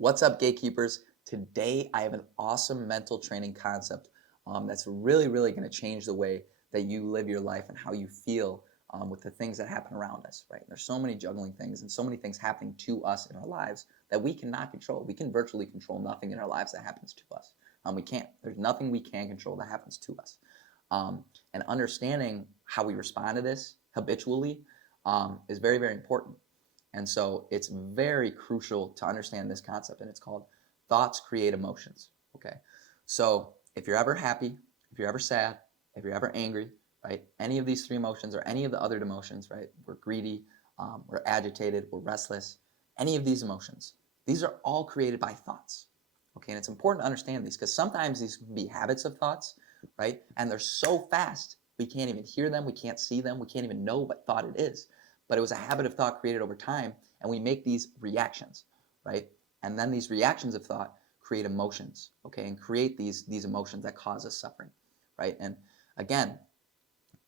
What's up, gatekeepers? Today, I have an awesome mental training concept that's really going to change the way that you live your life and how you feel with the things that happen around us, right? There's so many juggling things and so many things happening to us in our lives that we cannot control. We can virtually control nothing in our lives that happens to us. We can't. There's nothing we can control that happens to us. And understanding how we respond to this habitually is very important. And so it's very crucial to understand this concept, and it's called thoughts create emotions. Okay. So if you're ever happy, if you're ever sad, if you're ever angry, right, any of these three emotions or any of the other emotions, right, we're greedy, we're agitated, we're restless, any of these emotions, these are all created by thoughts. Okay. And it's important to understand these because sometimes these can be habits of thoughts, right? And they're so fast, we can't even hear them, we can't see them, we can't even know what thought it is, but it was a habit of thought created over time, and we make these reactions, right? And then these reactions of thought create emotions, okay, and create these emotions that cause us suffering, right? And again,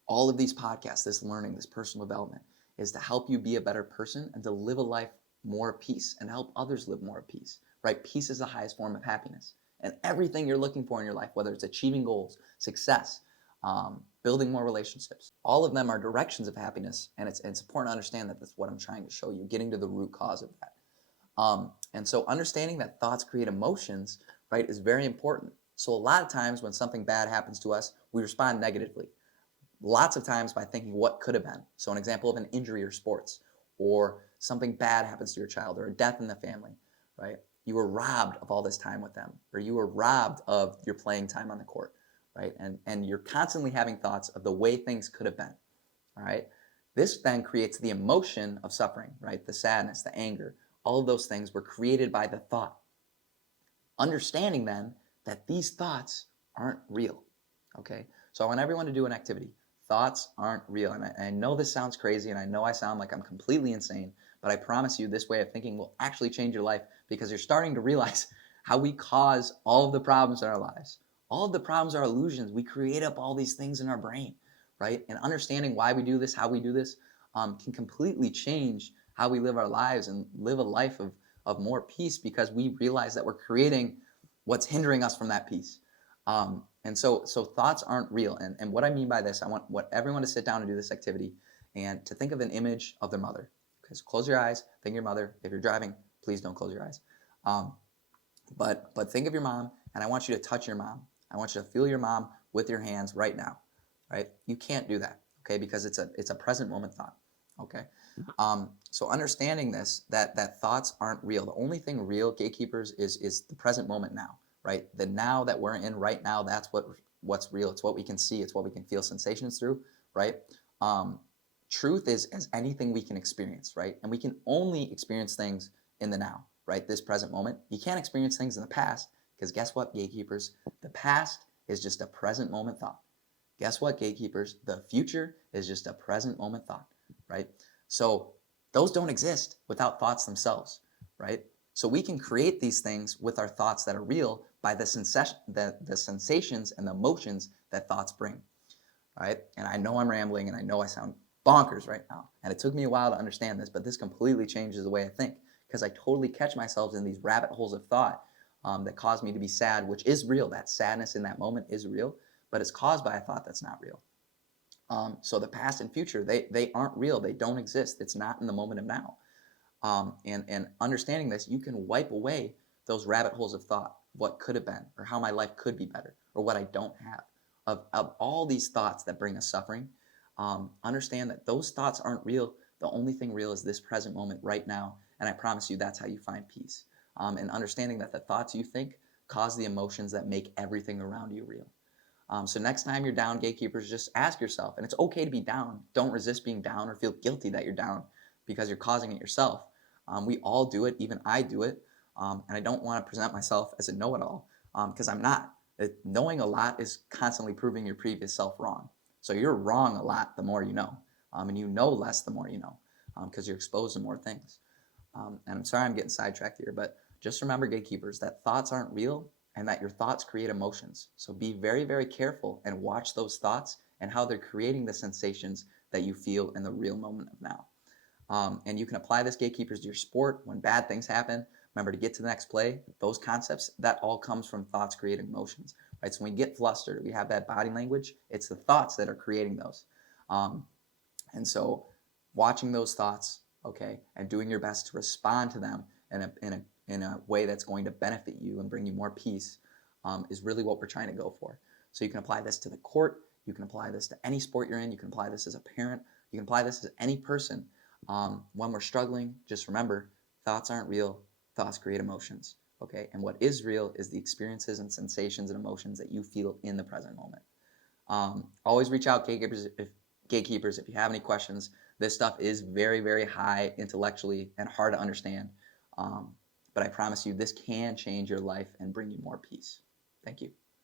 all of these podcasts, this learning, this personal development, is to help you be a better person and to live a life more at peace and help others live more at peace, right? Peace is the highest form of happiness. And everything you're looking for in your life, whether it's achieving goals, success, building more relationships, all of them are directions of happiness. And it's important to understand that that's what I'm trying to show you, getting to the root cause of that. And so understanding that thoughts create emotions, right, is very important. So a lot of times when something bad happens to us, we respond negatively. Lots of times by thinking what could have been. So an example of an injury or sports, or something bad happens to your child, or a death in the family, right? You were robbed of all this time with them, or you were robbed of your playing time on the court, right? And you're constantly having thoughts of the way things could have been, all right? This then creates the emotion of suffering, right? The sadness, the anger, all of those things were created by the thought. Understanding then that these thoughts aren't real, okay? So I want everyone to do an activity. Thoughts aren't real. And I know this sounds crazy, and I know I sound like I'm completely insane, but I promise you this way of thinking will actually change your life because you're starting to realize how we cause all of the problems in our lives. All of the problems are illusions. We create up all these things in our brain, right? And understanding why we do this, how we do this, can completely change how we live our lives and live a life of more peace because we realize that we're creating what's hindering us from that peace. And so thoughts aren't real. And what I mean by this, I want everyone to sit down and do this activity and to think of an image of their mother. Okay, so close your eyes, think of your mother. If you're driving, please don't close your eyes. But think of your mom, and I want you to touch your mom. I want you to feel your mom with your hands right now, right? You can't do that, okay, because it's a present moment thought, okay? So understanding this, that thoughts aren't real. The only thing real, gatekeepers, is the present moment now, right? The now that we're in right now, that's what's real. It's what we can see. It's what we can feel sensations through, right? Truth is as anything we can experience, right? And we can only experience things in the now, right? This present moment. You can't experience things in the past because guess what, gatekeepers? The past is just a present moment thought. Guess what, gatekeepers? The future is just a present moment thought, right? So those don't exist without thoughts themselves, right? So we can create these things with our thoughts that are real by the sensations and the emotions that thoughts bring, right? And I know I'm rambling and I know I sound bonkers right now. And it took me a while to understand this, but this completely changes the way I think because I totally catch myself in these rabbit holes of thought that cause me to be sad, which is real. That sadness in that moment is real, but it's caused by a thought that's not real. So the past and future, they aren't real. They don't exist. It's not in the moment of now. And understanding this, you can wipe away those rabbit holes of thought, what could have been, or how my life could be better, or what I don't have. Of all these thoughts that bring us suffering, understand that those thoughts aren't real. The only thing real is this present moment right now. And I promise you that's how you find peace. And understanding that the thoughts you think cause the emotions that make everything around you real. So next time you're down, gatekeepers, just ask yourself, and it's okay to be down. Don't resist being down or feel guilty that you're down because you're causing it yourself. We all do it, even I do it, and I don't want to present myself as a know-it-all because I'm not. Knowing a lot is constantly proving your previous self wrong. So you're wrong a lot the more you know, and you know less the more you know because you're exposed to more things. And I'm sorry I'm getting sidetracked here, but just remember, gatekeepers, that thoughts aren't real and that your thoughts create emotions. So be very careful and watch those thoughts and how they're creating the sensations that you feel in the real moment of now. And you can apply this, gatekeepers, to your sport when bad things happen, Remember, to get to the next play, those concepts, that all comes from thoughts creating emotions, right? So when we get flustered, we have that body language, it's the thoughts that are creating those. Um, and so watching those thoughts, okay, and doing your best to respond to them in a way that's going to benefit you and bring you more peace is really what we're trying to go for. So you can apply this to the court, you can apply this to any sport you're in, you can apply this as a parent, you can apply this as any person. When we're struggling, just remember, thoughts aren't real, thoughts create emotions, okay? And what is real is the experiences and sensations and emotions that you feel in the present moment. Always reach out, gatekeepers, if you have any questions. This stuff is very, very high intellectually and hard to understand. But I promise you, this can change your life and bring you more peace. Thank you.